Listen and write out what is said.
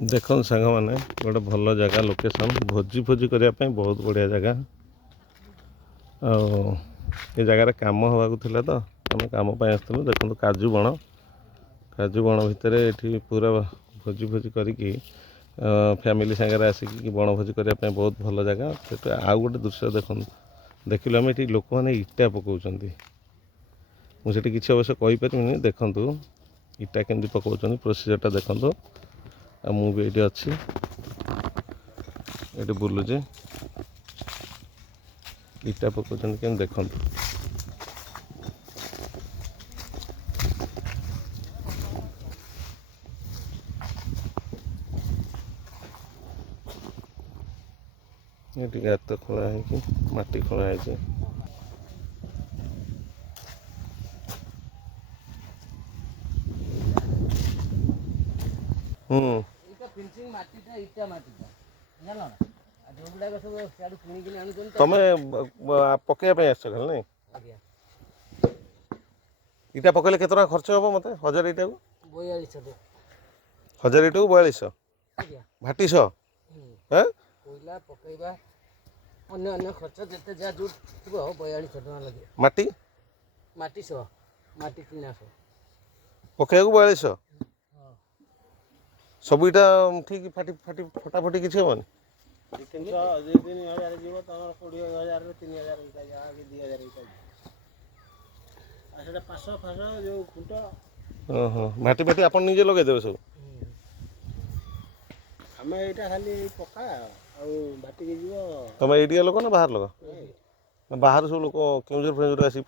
देखो सांग मैंने गोटे भल जगह लोकेशन भोजी भोजी करने बहुत बढ़िया जगह ये जगार कम हवा तो आम कम आसलु देखो काजू बण भितर ये पूरा भोजी भोजी करी फैमिली सागर आसिक बण भोजी करने बहुत भल जगह से आउ गोटे दृश्य देख देखिलु आम ये लोक मैंने इटा पकाउं मुझे किसी अवश्य कहीपरि देखु इटा केमती पकाउं प्रोसीजरटा देखु आ मु भी ये अच्छी ये बुलूचे इटा पकाउं के देखु ये गात खोला है माटी खोला है तमें पकड़ आस नहीं इटा पकड़े केतना खर्च हम मत 1000 इटा को 1000 इटा को 4200 भाटी 100 हैं कोइला पकईबा अन्य अन्य खर्च जते जा जो 4200 टका लगे माटी माटी 100 माटी 300 पकड़ को 4200 सब इटा ठीक फाटी फाटी फटाफटी किसी हेनी 3000 जीव तुम 20000 3000 इटा जा 2000 इटा आ 500 500 जो खुंट माटी माटी आप निजे लगे देवे सब आम यहाँ खाली पका बाटी जीव तुम ये लोक ना बाहर लोक बाहर सब लोक केउझर फेउझर आसी